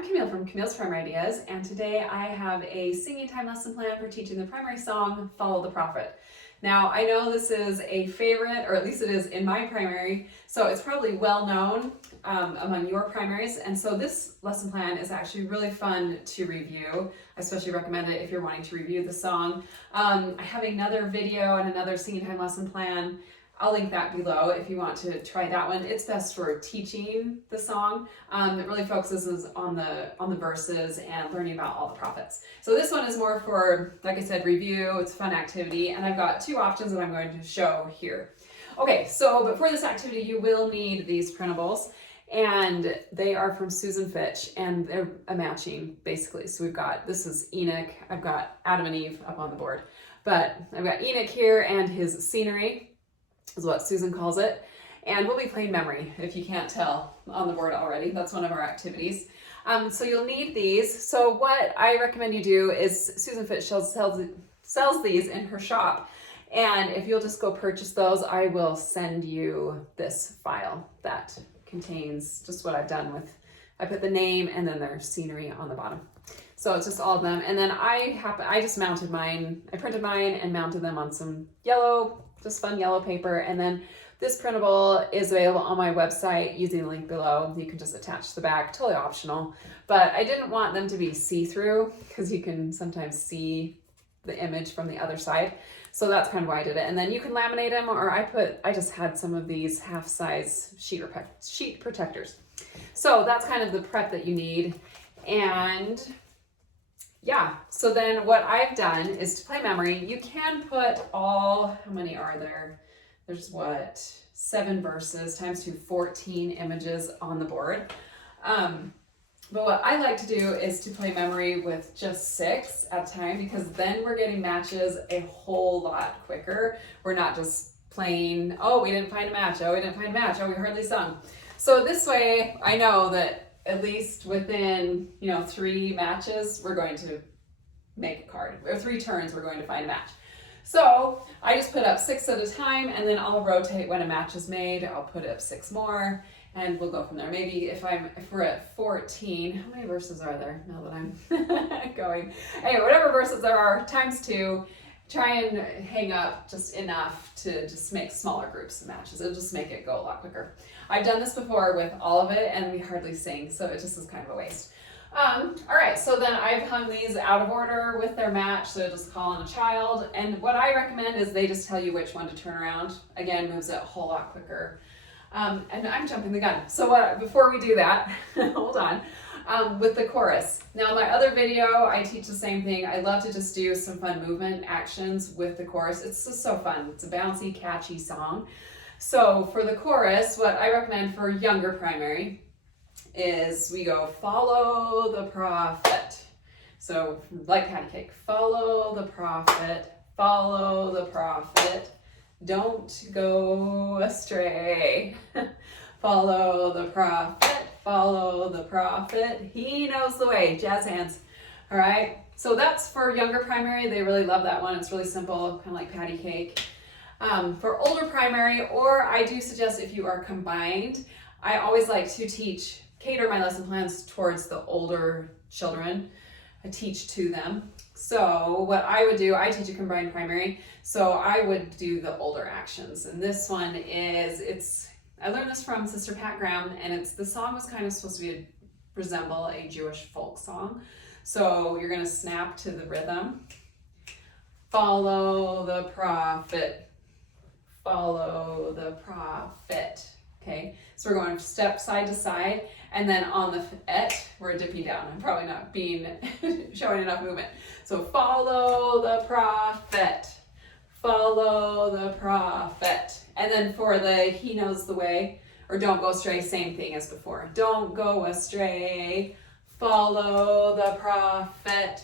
I'm Camille from Camille's Primary Ideas, and today I have a singing time lesson plan for teaching the primary song, Follow the Prophet. Now, I know this is a favorite, or at least it is in my primary, so it's probably well known among your primaries, and so this lesson plan is actually really fun to review. I especially recommend it if you're wanting to review the song. I have another video and another singing time lesson plan. I'll link that below if you want to try that one. It's best for teaching the song. It really focuses on the verses and learning about all the prophets. So this one is more for, like I said, review. It's a fun activity, and I've got two options that I'm going to show here. Okay, but for this activity, you will need these printables, and they are from Susan Fitch, and they're a matching, basically. So we've got, this is Enoch. I've got Adam and Eve up on the board, but I've got Enoch here and his scenery, is what Susan calls it. And we'll be playing memory, if you can't tell on the board already. That's one of our activities. So you'll need these. So what I recommend you do is, Susan Fitch sells these in her shop. And if you'll just go purchase those, I will send you this file that contains just what I've done with, I put the name and then their scenery on the bottom. So it's just all of them. And then I just mounted mine, I printed mine and mounted them on some yellow, just fun yellow paper. And then this printable is available on my website using the link below. You can just attach the back, totally optional. But I didn't want them to be see-through because you can sometimes see the image from the other side. So that's kind of why I did it. And then you can laminate them, or I just had some of these half-size sheet protectors. So that's kind of the prep that you need. And yeah, so then what I've done is to play memory, you can put how many are there? There's 7 verses times 2, 14 images on the board. But what I like to do is to play memory with just 6 at a time, because then we're getting matches a whole lot quicker. We're not just playing, oh, we didn't find a match, oh, we didn't find a match, oh, we hardly sung. So this way I know that at least within 3 matches we're going to make a card, or 3 turns we're going to find a match. So I just put up 6 at a time, and then I'll rotate when a match is made. I'll put up 6 more, and we'll go from there. Maybe if we're at 14, how many verses are there now that I'm going? Anyway, whatever verses there are, times 2, try and hang up just enough to just make smaller groups of matches. It'll just make it go a lot quicker. I've done this before with all of it, and we hardly sing, so it just is kind of a waste. All right, so then I've hung these out of order with their match, so just call on a child. And what I recommend is they just tell you which one to turn around. Again, moves it a whole lot quicker. And I'm jumping the gun. So before we do that, hold on, with the chorus. Now, my other video, I teach the same thing. I love to just do some fun movement actions with the chorus. It's just so fun. It's a bouncy, catchy song. So for the chorus, what I recommend for younger primary is we go, follow the prophet. So like patty cake, follow the prophet, don't go astray. Follow the prophet, he knows the way. Jazz hands. All right, so that's for younger primary. They really love that one. It's really simple, kind of like patty cake. For older primary, or I do suggest if you are combined, I always like to cater my lesson plans towards the older children. I teach to them. So what I would do, I teach a combined primary, so I would do the older actions. And this one I learned this from Sister Pat Graham, and the song was kind of supposed to resemble a Jewish folk song. So you're gonna snap to the rhythm. Follow the prophet. Follow the prophet. Okay, so we're going step side to side, and then on the we're dipping down. I'm probably not showing enough movement. So follow the prophet, and then for the he knows the way, or don't go astray, same thing as before. Don't go astray. Follow the prophet.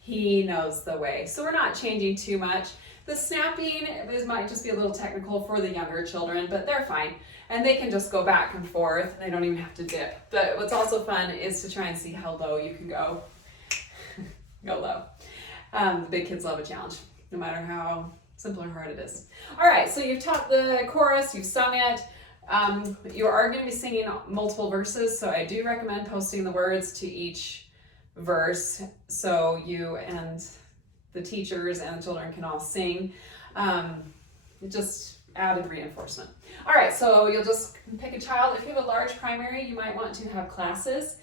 He knows the way. So we're not changing too much. The snapping might just be a little technical for the younger children, but they're fine. And they can just go back and forth. They don't even have to dip. But what's also fun is to try and see how low you can go. Go low. The big kids love a challenge, no matter how simple or hard it is. All right, so you've taught the chorus, you've sung it. You are going to be singing multiple verses, so I do recommend posting the words to each verse so you and the teachers and the children can all sing. Just added reinforcement. All right, so you'll just pick a child. If you have a large primary, you might want to have classes.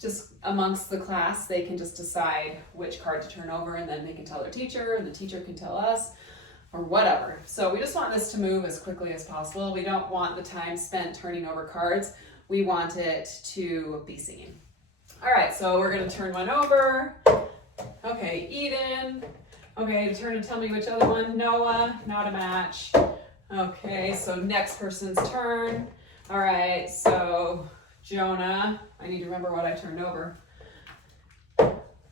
Just amongst the class, they can just decide which card to turn over, and then they can tell their teacher, and the teacher can tell us, or whatever. So we just want this to move as quickly as possible. We don't want the time spent turning over cards. We want it to be singing. All right, so we're gonna turn one over. Okay, Eden. Okay, turn and tell me which other one. Noah, not a match. Okay, so next person's turn. All right, so Jonah. I need to remember what I turned over.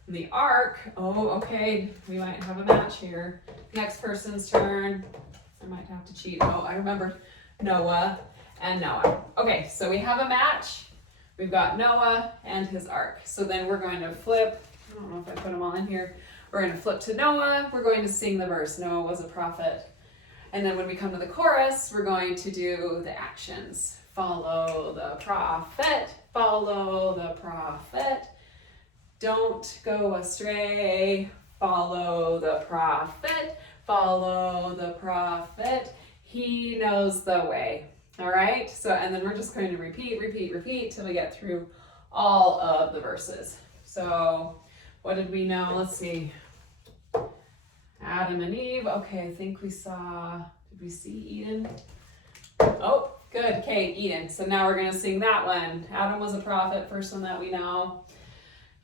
The ark. Oh, okay, we might have a match here. Next person's turn. I might have to cheat. Oh, I remembered Noah and Noah. Okay, so we have a match. We've got Noah and his ark. So then we're going to flip. I don't know if I put them all in here. We're going to flip to Noah. We're going to sing the verse. Noah was a prophet. And then when we come to the chorus, we're going to do the actions. Follow the prophet. Follow the prophet. Don't go astray. Follow the prophet. Follow the prophet. He knows the way. All right. So, and then we're just going to repeat till we get through all of the verses. So what did we know? Let's see. Adam and Eve. Okay, I think we saw, did we see Eden? Oh, good. Okay, Eden. So now we're going to sing that one. Adam was a prophet, first one that we know.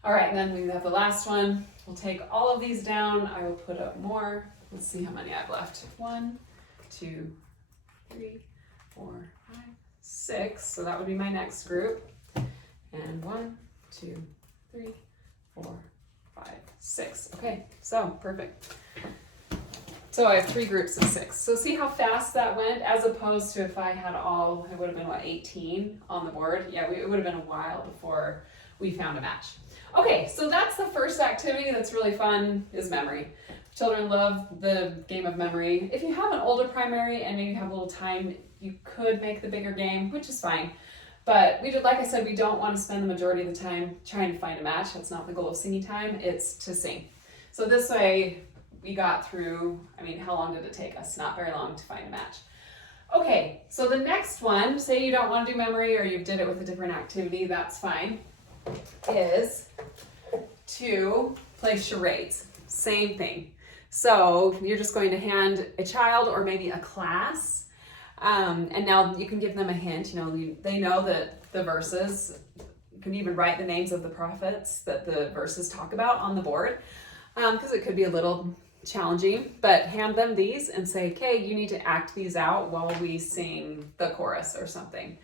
All right, and then we have the last one. We'll take all of these down. I will put up more. Let's see how many I have left. 1, 2, 3, 4, 5, 6. So that would be my next group. And 1, 2, 3, 4, 5, 6. Okay, so perfect. So I have 3 groups of 6. So see how fast that went, as opposed to if I had all, it would have been what, 18 on the board? Yeah, it would have been a while before we found a match. Okay, so that's the first activity that's really fun, is memory. Children love the game of memory. If you have an older primary and maybe have a little time, you could make the bigger game, which is fine. But we did, like I said, we don't want to spend the majority of the time trying to find a match. That's not the goal of singing time, it's to sing. So this way we got through, I mean, how long did it take us? Not very long to find a match. Okay, so the next one, say you don't want to do memory or you did it with a different activity, that's fine, is to play charades. Same thing. So you're just going to hand a child or maybe a class, and now you can give them a hint. You know, they know that the verses, you can even write the names of the prophets that the verses talk about on the board, because it could be a little challenging, but hand them these and say, okay, you need to act these out while we sing the chorus or something.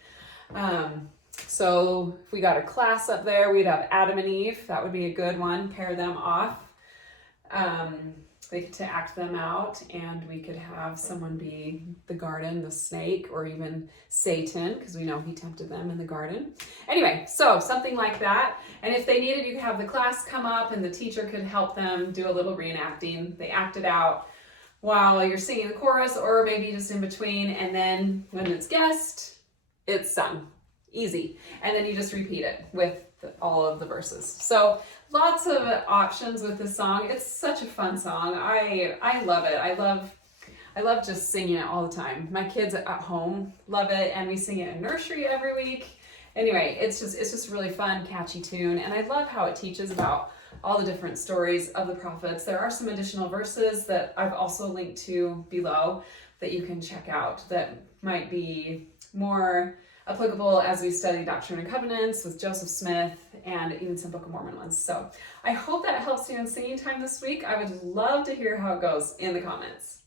So if we got a class up there, we'd have Adam and Eve. That would be a good one. Pair them off. They get to act them out, and we could have someone be the garden, the snake, or even Satan, because we know he tempted them in the garden. Anyway, so something like that. And if they needed, you could have the class come up and the teacher could help them do a little reenacting. They act it out while you're singing the chorus, or maybe just in between, and then when it's guessed, it's sung. Easy. And then you just repeat it with all of the verses. So lots of options with this song. It's such a fun song. I love it. I love just singing it all the time. My kids at home love it, and we sing it in nursery every week. Anyway, it's just really fun, catchy tune, and I love how it teaches about all the different stories of the prophets. There are some additional verses that I've also linked to below that you can check out that might be more applicable as we study Doctrine and Covenants with Joseph Smith and even some Book of Mormon ones. So I hope that helps you in singing time this week. I would love to hear how it goes in the comments.